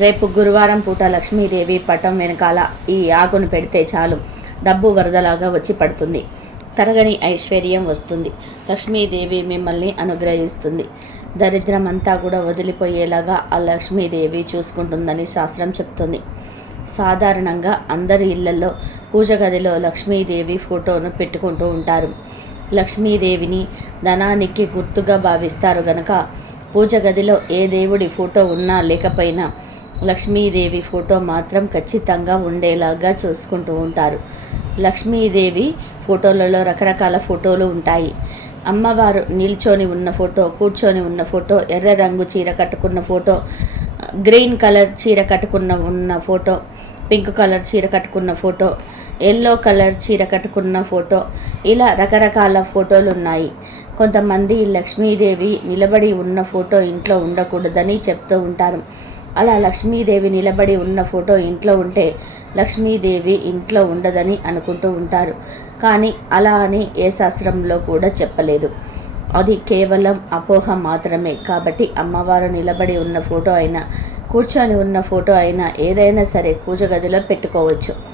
రేపు గురువారం పూట లక్ష్మీదేవి పటం వెనకాల ఈ ఆకును పెడితే చాలు. డబ్బు వరదలాగా వచ్చి పడుతుంది. తరగని ఐశ్వర్యం వస్తుంది. లక్ష్మీదేవి మిమ్మల్ని అనుగ్రహిస్తుంది. దరిద్రం అంతా కూడా వదిలిపోయేలాగా ఆ లక్ష్మీదేవి చూసుకుంటుందని శాస్త్రం చెప్తుంది. సాధారణంగా అందరి ఇళ్ళలో పూజ గదిలో లక్ష్మీదేవి ఫోటోను పెట్టుకుంటూ ఉంటారు. లక్ష్మీదేవిని ధనానికి గుర్తుగా భావిస్తారు గనక పూజ గదిలో ఏ దేవుడి ఫోటో ఉన్నా లేకపోయినా లక్ష్మీదేవి ఫోటో మాత్రం ఖచ్చితంగా ఉండేలాగా చూసుకుంటూ ఉంటారు. లక్ష్మీదేవి ఫోటోలలో రకరకాల ఫోటోలు ఉంటాయి. అమ్మవారు నిల్చొని ఉన్న ఫోటో కూర్చొని ఉన్న ఫోటో ఎర్ర రంగు చీర కట్టుకున్న ఫోటో గ్రీన్ కలర్ చీర కట్టుకున్న ఉన్న ఫోటో పింక్ కలర్ చీర కట్టుకున్న ఫోటో ఎల్లో కలర్ చీర కట్టుకున్న ఫోటో ఇలా రకరకాల ఫోటోలు ఉన్నాయి. కొంతమంది లక్ష్మీదేవి నిలబడి ఉన్న ఫోటో ఇంట్లో ఉండకూడదని చెప్తూ ఉంటారు. అలా లక్ష్మీదేవి నిలబడి ఉన్న ఫోటో ఇంట్లో ఉంటే లక్ష్మీదేవి ఇంట్లో ఉండదని అనుకుంటూ ఉంటారు. కానీ అలా అని ఏ శాస్త్రంలో కూడా చెప్పలేదు. అది కేవలం అపోహ మాత్రమే. కాబట్టి అమ్మవారు నిలబడి ఉన్న ఫోటో అయినా కూర్చొని ఉన్న ఫోటో అయినా ఏదైనా సరే పూజ గదిలో పెట్టుకోవచ్చు.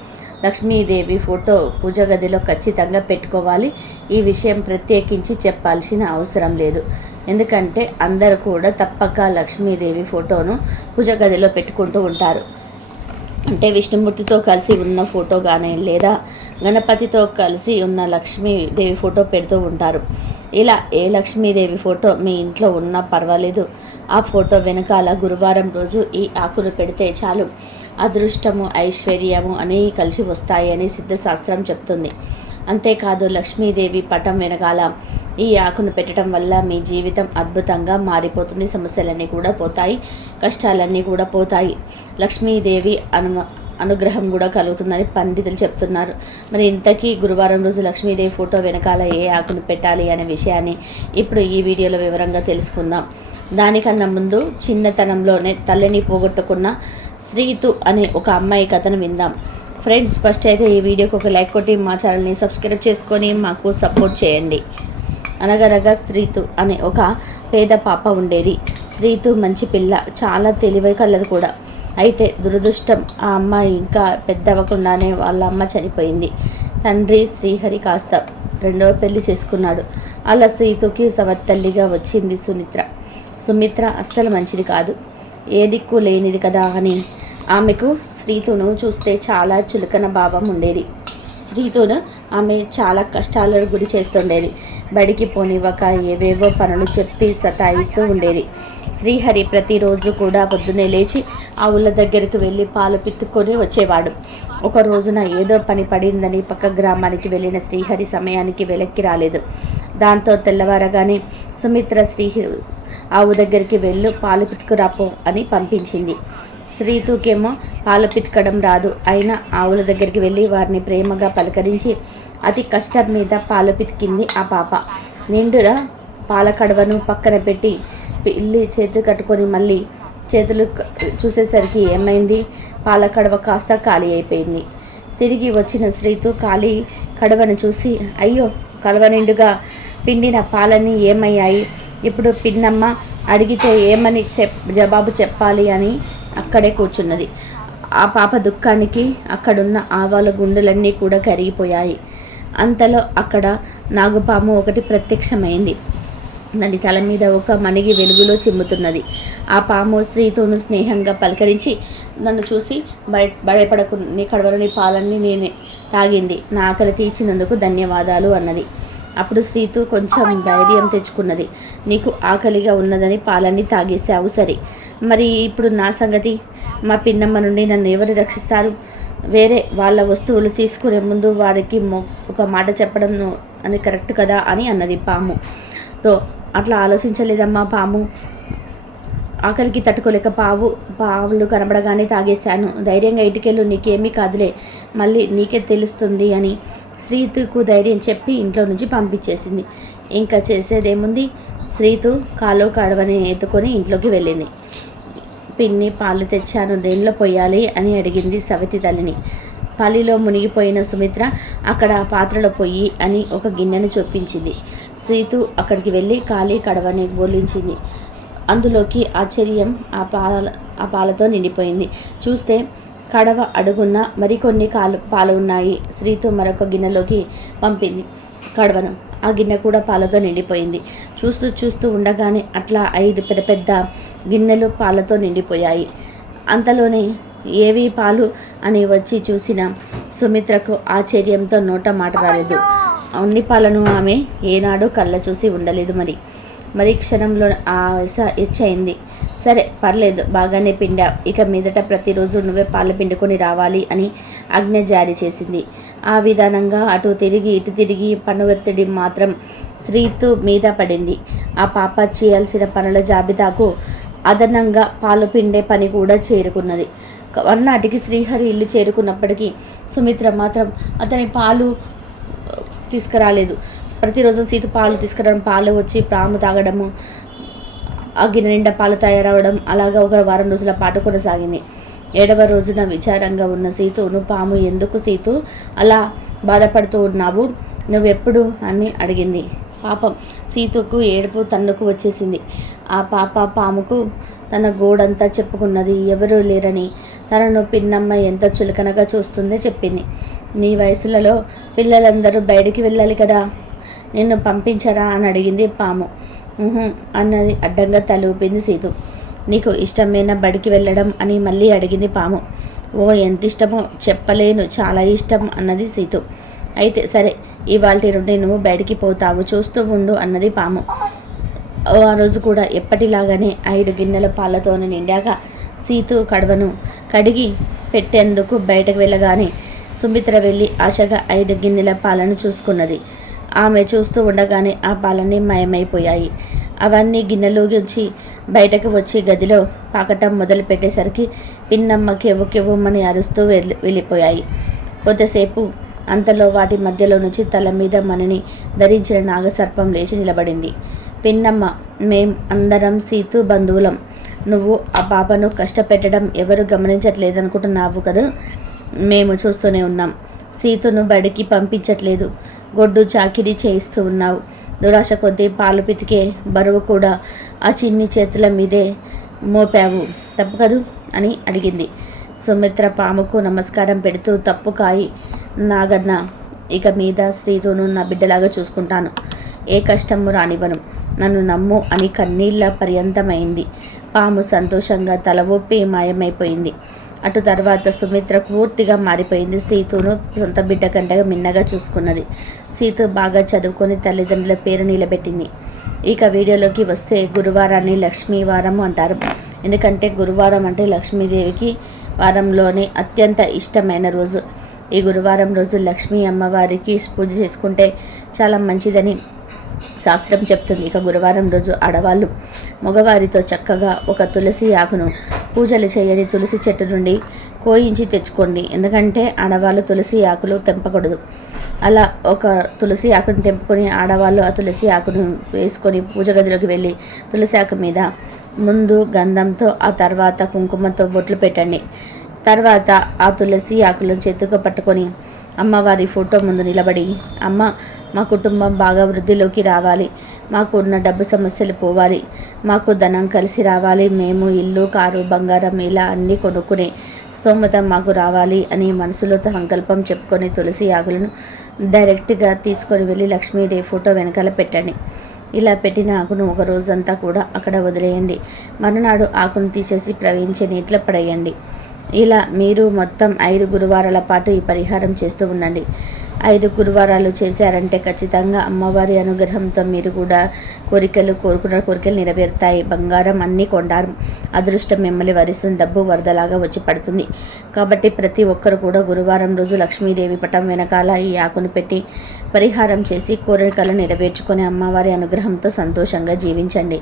లక్ష్మీదేవి ఫోటో పూజ గదిలో ఖచ్చితంగా పెట్టుకోవాలి. ఈ విషయం ప్రత్యేకించి చెప్పాల్సిన అవసరం లేదు. ఎందుకంటే అందరు కూడా తప్పక లక్ష్మీదేవి ఫోటోను పూజ గదిలో పెట్టుకుంటూ ఉంటారు. అంటే విష్ణుమూర్తితో కలిసి ఉన్న ఫోటో కానీ లేదా గణపతితో కలిసి ఉన్న లక్ష్మీదేవి ఫోటో పెడుతూ ఉంటారు. ఇలా ఏ లక్ష్మీదేవి ఫోటో మీ ఇంట్లో ఉన్నా పర్వాలేదు. ఆ ఫోటో వెనకాల గురువారం రోజు ఈ ఆకులు పెడితే చాలు. అదృష్టము ఐశ్వర్యము అనేవి కలిసి వస్తాయని సిద్ధశాస్త్రం చెప్తుంది. అంతేకాదు లక్ష్మీదేవి పటం వెనకాల ఈ ఆకును పెట్టడం వల్ల మీ జీవితం అద్భుతంగా మారిపోతుంది. సమస్యలన్నీ కూడా పోతాయి కష్టాలన్నీ కూడా పోతాయి. లక్ష్మీదేవి అను అనుగ్రహం కూడా కలుగుతుందని పండితులు చెప్తున్నారు. మరి ఇంతకీ గురువారం రోజు లక్ష్మీదేవి ఫోటో వెనకాల ఏ ఆకును పెట్టాలి అనే విషయాన్ని ఇప్పుడు ఈ వీడియోలో వివరంగా తెలుసుకుందాం. దానికన్నా ముందు చిన్నతనంలోనే తల్లిని పోగొట్టుకున్న శ్రీతు అనే ఒక అమ్మాయి కథను విందాం. ఫ్రెండ్స్ ఫస్ట్ అయితే ఈ వీడియోకి ఒక లైక్ కొట్టి మా ఛానల్ని సబ్స్క్రైబ్ చేసుకొని మాకు సపోర్ట్ చేయండి. అనగనగా శ్రీతు అనే ఒక పేద పాప ఉండేది. శ్రీతు మంచి పిల్ల చాలా తెలివై కలదు కూడా. అయితే దురదృష్టం ఆ అమ్మాయి ఇంకా పెద్ద అవ్వకుండానే వాళ్ళ అమ్మ చనిపోయింది. తండ్రి శ్రీహరి కాస్త రెండవ పెళ్ళి చేసుకున్నాడు. అలా శ్రీతుకి సవత్తల్లిగా వచ్చింది సుమిత్ర. సుమిత్ర అస్సలు మంచిది కాదు. ఏ దిక్కు లేనిది కదా అని. ఆమెకు శ్రీతును చూస్తే చాలా చులకన భావం ఉండేది. శ్రీతును ఆమె చాలా కష్టాలకు గురి చేస్తుండేది. బడికి పోనివ్వక ఏవేవో పనులు చెప్పి సతాయిస్తూ ఉండేది. శ్రీహరి ప్రతిరోజు కూడా పొద్దున్నే లేచి ఆవుల దగ్గరికి వెళ్ళి పాలు పిత్తుకొని వచ్చేవాడు. ఒక రోజున ఏదో పని పడిందని పక్క గ్రామానికి వెళ్ళిన శ్రీహరి సమయానికి వెలక్కి రాలేదు. దాంతో తెల్లవారగానే సుమిత్ర శ్రీహరి ఆవు దగ్గరికి వెళ్ళు పాలు పితుకురాపో అని పంపించింది. శ్రీతుకేమో పాలు పితకడం రాదు. అయినా ఆవుల దగ్గరికి వెళ్ళి వారిని ప్రేమగా పలకరించి అతి కష్టం మీద పాలు పితికింది ఆ పాప. నిండుగా పాల కడవను పక్కన పెట్టి పిల్లి చేతులు కట్టుకొని మళ్ళీ చేతులు చూసేసరికి ఏమైంది? పాల కడవ కాస్త ఖాళీ అయిపోయింది. తిరిగి వచ్చిన శ్రీతు ఖాళీ కడవను చూసి అయ్యో కడవ నిండుగా పిండిన పాలన్నీ ఏమయ్యాయి? ఇప్పుడు పిన్నమ్మ అడిగితే ఏమని చెప్ జవాబు చెప్పాలి అని అక్కడే కూర్చున్నది. ఆ పాప దుఃఖానికి అక్కడున్న ఆవాల గుండెలన్నీ కూడా కరిగిపోయాయి. అంతలో అక్కడ నాగుపాము ఒకటి ప్రత్యక్షమైంది. దాని తల మీద ఒక మణిగి వెలుగులో చిమ్ముతున్నది. ఆ పాము స్త్రీతోను స్నేహంగా పలకరించి నన్ను చూసి భయ భయపడకు. నీ కడవలోని పాలన్నీ నేనే తాగింది. నా ఆకలి తీర్చినందుకు ధన్యవాదాలు అన్నది. అప్పుడు శ్రీతు కొంచెం ధైర్యం తెచ్చుకున్నది. నీకు ఆకలిగా ఉన్నదని పాలన్నీ తాగేసావు సరే. మరి ఇప్పుడు నా సంగతి? మా పిన్నమ్మ నుండి నన్ను ఎవరు రక్షిస్తారు? వేరే వాళ్ళ వస్తువులు తీసుకునే ముందు వారికి మొ- ఒక మాట చెప్పడం అని కరెక్ట్ కదా అని అన్నది పాము. తో అట్లా ఆలోచించలేదమ్మా పాము. ఆకలికి తట్టుకోలేక పావు పావులు కనబడగానే తాగేశాను. ధైర్యంగా ఇటుకెళ్ళు నీకేమీ కాదులే. మళ్ళీ నీకే తెలుస్తుంది అని శ్రీతుకు ధైర్యం చెప్పి ఇంట్లో నుంచి పంపించేసింది. ఇంకా చేసేదేముంది? శ్రీతు కాలో కడవని ఎత్తుకొని ఇంట్లోకి వెళ్ళింది. పిన్ని పాలు తెచ్చాను దేనిలో పోయాలి అని అడిగింది సవితి తల్లిని. పల్లిలో మునిగిపోయిన సుమిత్ర అక్కడ పాత్రలో పొయ్యి అని ఒక గిన్నెను చూపించింది శ్రీతు అక్కడికి వెళ్ళి ఖాళీ కడవని బోలించింది. అందులోకి ఆశ్చర్యం ఆ పాల ఆ పాలతో నిండిపోయింది. చూస్తే కడవ అడుగున్న మరికొన్ని కాలు పాలు ఉన్నాయి శ్రీతో మరొక గిన్నెలోకి పంపింది కడవను. ఆ గిన్నె కూడా పాలతో నిండిపోయింది. చూస్తూ చూస్తూ ఉండగానే అట్లా ఐదు పెద్ద పెద్ద గిన్నెలు పాలతో నిండిపోయాయి. అంతలోనే ఏవి పాలు అని వచ్చి చూసిన సుమిత్రకు ఆశ్చర్యంతో నోట మాట రాలేదు. అన్ని పాలను ఆమె ఏనాడు కళ్ళ చూసి ఉండలేదు మరి. మరి క్షణంలో ఆ ఎస ఎచ్చయింది సరే పర్లేదు బాగానే పిండా. ఇక మీదట ప్రతిరోజు నువ్వే పాలు పిండుకొని రావాలి అని ఆజ్ఞ జారీ చేసింది. ఆ విధానంగా అటు తిరిగి ఇటు తిరిగి పన్ను ఒత్తిడి మాత్రం శ్రీతు మీద పడింది. ఆ పాప చేయాల్సిన పనుల జాబితాకు అదనంగా పాలు పిండే పని కూడా చేరుకున్నది. వన్నాటికి శ్రీహరి ఇల్లు చేరుకున్నప్పటికీ సుమిత్ర మాత్రం అతని పాలు తీసుకురాలేదు. ప్రతిరోజు సీత పాలు తీసుకురావడం పాలు వచ్చి ప్రాము తాగడము ఆ గిన్నె నిండా పాలు తయారవడం అలాగా ఒక వారం రోజుల పాటు కొనసాగింది. ఏడవ రోజున విచారంగా ఉన్న సీతును పాము ఎందుకు సీతు? అలా బాధపడుతూ ఉన్నావు? నువ్వెప్పుడు? అని అడిగింది. పాపం సీతుకు ఏడుపు తన్నుకు వచ్చేసింది. ఆ పాప పాముకు తన గోడంతా చెప్పుకున్నది ఎవరూ లేరని తనను పిన్నమ్మ ఎంత చులకనగా చూస్తుందో చెప్పింది. నీ వయసులలో పిల్లలందరూ బయటికి వెళ్ళాలి కదా? నిన్ను పంపించరా? అని అడిగింది పాము. అన్నది అడ్డంగా తలూపింది సీతు. నీకు ఇష్టమైన బడికి వెళ్ళడం అని మళ్ళీ అడిగింది పాము. ఓ ఎంత ఇష్టమో చెప్పలేను చాలా ఇష్టం అన్నది సీతు. అయితే సరే ఇవాళ నుండి నువ్వు బయటికి పోతావు చూస్తూ ఉండు అన్నది పాము. ఆ రోజు కూడా ఎప్పటిలాగానే ఐదు గిన్నెల పాలతో నిండాక సీతు కడవను. కడిగి పెట్టేందుకు బయటకు వెళ్ళగానే సుమిత్ర వెళ్ళి ఆశగా ఐదు గిన్నెల పాలను చూసుకున్నది. ఆమె చూస్తూ ఉండగానే ఆ పాలన్నీ మాయమైపోయాయి. అవన్నీ గిన్నెలోగించి బయటకు వచ్చి గదిలో పాకటం మొదలు పెట్టేసరికి పిన్నమ్మ కెవ్వు కెవ్వుమని అరుస్తూ వెళ్ళి వెళ్ళిపోయాయి. కొద్దిసేపు అంతలో వాటి మధ్యలో నుంచి తల మీద మనని ధరించిన నాగసర్పం లేచి నిలబడింది. పిన్నమ్మ మేం అందరం సీతు బంధువులం. నువ్వు ఆ పాపను కష్టపెట్టడం ఎవరు గమనించట్లేదనుకుంటున్నావు కదా? మేము చూస్తూనే ఉన్నాం. సీతను బడికి పంపించట్లేదు. గొడ్డు చాకిరీ చేయిస్తూ ఉన్నావు. దురాశ కొద్దీ పాలు పితికే బరువు కూడా ఆ చిన్ని చేతుల మీదే మోపావు. తప్పు కదూ? అని అడిగింది. సుమిత్ర పాముకు నమస్కారం పెడుతూ తప్పు కాయి. నాగన్న ఇక మీద స్త్రీతోనూ నా బిడ్డలాగా చూసుకుంటాను. ఏ కష్టము రానివ్వను. నన్ను నమ్ము అని కన్నీళ్ళ పర్యంతమైంది. పాము సంతోషంగా తల ఊపి మాయమైపోయింది. అటు తర్వాత సుమిత్ర పూర్తిగా మారిపోయింది. సీతును సొంత బిడ్డ కంటే మిన్నగా చూసుకున్నది. సీత బాగా చదువుకొని తల్లిదండ్రుల పేరు నిలబెట్టింది. ఇక వీడియోలోకి వస్తే గురువారాన్ని లక్ష్మీ వారం అంటారు. ఎందుకంటే గురువారం అంటే లక్ష్మీదేవికి వారంలోనే అత్యంత ఇష్టమైన రోజు. ఈ గురువారం రోజు లక్ష్మీ అమ్మవారికి పూజ చేసుకుంటే చాలా మంచిదని శాస్త్రం చెప్తుంది. ఇక గురువారం రోజు ఆడవాళ్ళు మగవారితో చక్కగా ఒక తులసి ఆకును పూజలు చేయని తులసి చెట్టు నుండి కోయించి తెచ్చుకోండి. ఎందుకంటే ఆడవాళ్ళు తులసి ఆకులు తెంపకూడదు. అలా ఒక తులసి ఆకును తెంపుకొని ఆడవాళ్ళు ఆ తులసి ఆకును వేసుకొని పూజ గదిలోకి వెళ్ళి తులసి ఆకు మీద ముందు గంధంతో ఆ తర్వాత కుంకుమతో బొట్లు పెట్టండి. తర్వాత ఆ తులసి ఆకులను చేతితో పట్టుకొని అమ్మవారి ఫోటో ముందు నిలబడి అమ్మ మా కుటుంబం బాగా వృద్ధిలోకి రావాలి. మాకు ఉన్న డబ్బు సమస్యలు పోవాలి. మాకు ధనం కలిసి రావాలి. మేము ఇల్లు కారు బంగారం ఇలా అన్నీ కొనుక్కునే స్తోమత మాకు రావాలి అని మనసులో సంకల్పం చెప్పుకొని తులసి ఆకులను డైరెక్ట్గా తీసుకొని వెళ్ళి లక్ష్మీదేవి ఫోటో వెనకాల పెట్టండి. ఇలా పెట్టిన ఆకును ఒక రోజంతా కూడా అక్కడ వదిలేయండి. మరునాడు ఆకును తీసేసి ప్రవహించే నీటిలో పడేయండి. ఇలా మీరు మొత్తం ఐదు గురువారాల పాటు ఈ పరిహారం చేస్తూ ఉండండి. ఐదు గురువారాలు చేశారంటే ఖచ్చితంగా అమ్మవారి అనుగ్రహంతో మీరు కూడా కోరికలు కోరుకున్న కోరికలు నెరవేరుతాయి. బంగారం అన్నీ కొండారు. అదృష్టం మిమ్మల్ని వరిస్తుంది. డబ్బు వరదలాగా వచ్చి పడుతుంది. కాబట్టి ప్రతి ఒక్కరు కూడా గురువారం రోజు లక్ష్మీదేవి పటం వెనకాల ఈ ఆకును పెట్టి పరిహారం చేసి కోరికలు నెరవేర్చుకొని అమ్మవారి అనుగ్రహంతో సంతోషంగా జీవించండి.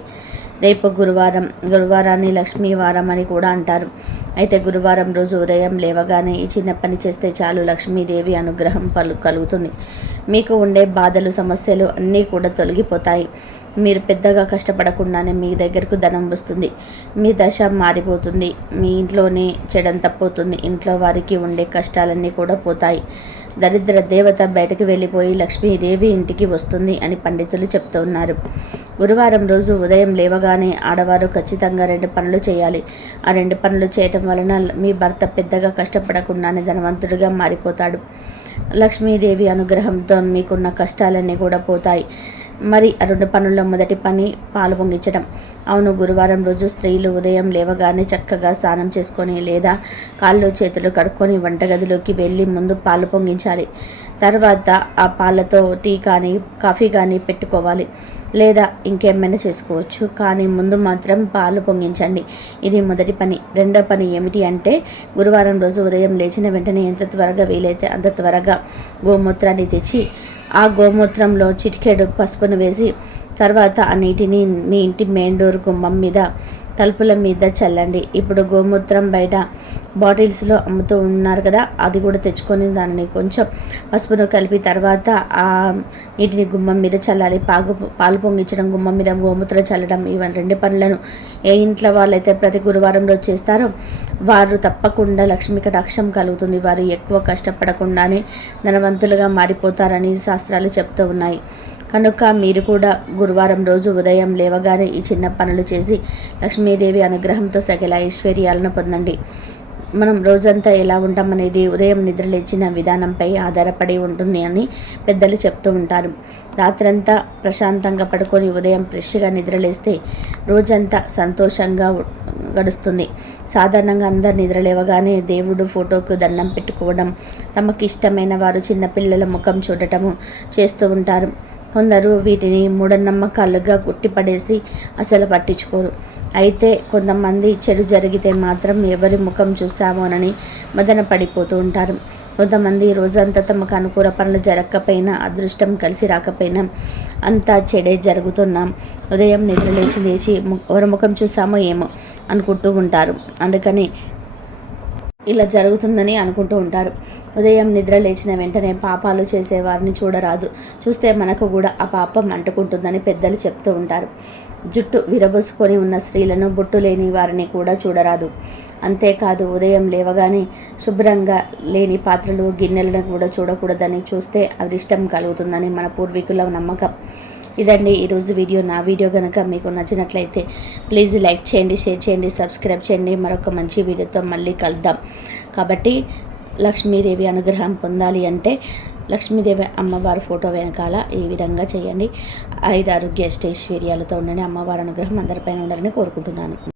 రేపు గురువారం గురువారాన్ని లక్ష్మీ వారం అని కూడా అంటారు. అయితే గురువారం రోజు ఉదయం లేవగానే ఈ చిన్న పని చేస్తే చాలు లక్ష్మీదేవి అనుగ్రహం పలు కలుగుతుంది. మీకు ఉండే బాధలు సమస్యలు అన్నీ కూడా తొలగిపోతాయి. మీరు పెద్దగా కష్టపడకుండానే మీ దగ్గరకు ధనం వస్తుంది. మీ దశ మారిపోతుంది. మీ ఇంట్లోనే చెడంత పోతుంది. ఇంట్లో వారికి ఉండే కష్టాలన్నీ కూడా పోతాయి. దరిద్ర దేవత బయటకు వెళ్ళిపోయి లక్ష్మీదేవి ఇంటికి వస్తుంది అని పండితులు చెప్తున్నారు. గురువారం రోజు ఉదయం లేవగానే ఆడవారు ఖచ్చితంగా రెండు పనులు చేయాలి. ఆ రెండు పనులు చేయటం వలన మీ భర్త పెద్దగా కష్టపడకుండానే ధనవంతుడిగా మారిపోతాడు. లక్ష్మీదేవి అనుగ్రహంతో మీకున్న కష్టాలన్నీ కూడా పోతాయి. మరి ఆ రెండు పనుల్లో మొదటి పని పాలు పొంగించడం అవును గురువారం రోజు స్త్రీలు ఉదయం లేవగానే చక్కగా స్నానం చేసుకొని లేదా కాళ్ళు చేతులు కడుక్కొని వంటగదిలోకి వెళ్ళి ముందు పాలు పొంగించాలి. తర్వాత ఆ పాలతో టీ కానీ కాఫీ కానీ పెట్టుకోవాలి. లేదా ఇంకేమైనా చేసుకోవచ్చు కానీ ముందు మాత్రం పాలు పొంగించండి. ఇది మొదటి పని. రెండో పని ఏమిటి అంటే గురువారం రోజు ఉదయం లేచిన వెంటనే ఎంత త్వరగా వీలైతే అంత త్వరగా గోమూత్రాన్ని తెచ్చి ఆ గోమూత్రంలో చిటికెడు పసుపును వేసి తర్వాత ఆ నీటిని మీ ఇంటి మెయిన్ డోర్ గుమ్మం మీద తలుపుల మీద చల్లండి. ఇప్పుడు గోమూత్రం బయట బాటిల్స్లో అమ్ముతూ ఉన్నారు కదా అది కూడా తెచ్చుకొని దాన్ని కొంచెం పసుపును కలిపి తర్వాత ఆ నీటిని గుమ్మం మీద చల్లాలి. పాగు పాలు పొంగించడం గుమ్మం మీద గోమూత్రం చల్లడం ఇవన్నీ రెండు పనులను ఏ ఇంట్లో వాళ్ళైతే ప్రతి గురువారం రోజు చేస్తారో వారు తప్పకుండా లక్ష్మి కటాక్షం కలుగుతుంది. వారు ఎక్కువ కష్టపడకుండానే ధనవంతులుగా మారిపోతారని శాస్త్రాలు చెప్తూ ఉన్నాయి. కనుక మీరు కూడా గురువారం రోజు ఉదయం లేవగానే ఈ చిన్న పనులు చేసి లక్ష్మీదేవి అనుగ్రహంతో సకల ఐశ్వర్యాలను పొందండి. మనం రోజంతా ఎలా ఉంటామనేది ఉదయం నిద్రలేచిన విధానంపై ఆధారపడి ఉంటుంది అని పెద్దలు చెప్తూ ఉంటారు. రాత్రంతా ప్రశాంతంగా పడుకొని ఉదయం ఫ్రెష్గా నిద్రలేస్తే రోజంతా సంతోషంగా గడుస్తుంది. సాధారణంగా అందరు నిద్రలేవగానే దేవుడు ఫోటోకు దండం పెట్టుకోవడం తమకు ఇష్టమైన వారు చిన్నపిల్లల ముఖం చూడటము చేస్తూ ఉంటారు. కొందరు వీటిని మూఢనమ్మకాలుగా గుట్టిపడేసి అసలు పట్టించుకోరు. అయితే కొంతమంది చెడు జరిగితే మాత్రం ఎవరి ముఖం చూసామోనని మదన పడిపోతూ ఉంటారు. కొంతమంది రోజంతా తమకు అనుకూల పనులు జరగకపోయినా అదృష్టం కలిసి రాకపోయినా అంతా చెడే జరుగుతున్నాం ఉదయం నిద్ర లేచి లేచి ఎవరి ముఖం చూసామో ఏమో అనుకుంటూ ఉంటారు. అందుకని ఇలా జరుగుతుందని అనుకుంటూ ఉంటారు. ఉదయం నిద్ర లేచిన వెంటనే పాపాలు చేసేవారిని చూడరాదు. చూస్తే మనకు కూడా ఆ పాపం అంటుకుంటుందని పెద్దలు చెప్తూ ఉంటారు. జుట్టు విరబోసుకొని ఉన్న స్త్రీలను బొట్టు లేని వారిని కూడా చూడరాదు. అంతేకాదు ఉదయం లేవగానే శుభ్రంగా లేని పాత్రలు గిన్నెలను కూడా చూడకూడదని చూస్తే అదృష్టం కలుగుతుందని మన పూర్వీకుల నమ్మకం. ఇదండి ఈరోజు వీడియో. నా వీడియో కనుక మీకు నచ్చినట్లయితే ప్లీజ్ లైక్ చేయండి షేర్ చేయండి సబ్స్క్రైబ్ చేయండి. మరొక మంచి వీడియోతో మళ్ళీ కలుద్దాం. కాబట్టి లక్ష్మీదేవి అనుగ్రహం పొందాలి అంటే లక్ష్మీదేవి అమ్మవారి ఫోటో వెనకాల ఈ విధంగా చేయండి. ఐదారు గెస్ట్ ఐశ్వర్యాలతో ఉండండి. అమ్మవారి అనుగ్రహం అందరిపైన ఉండాలని కోరుకుంటున్నాను.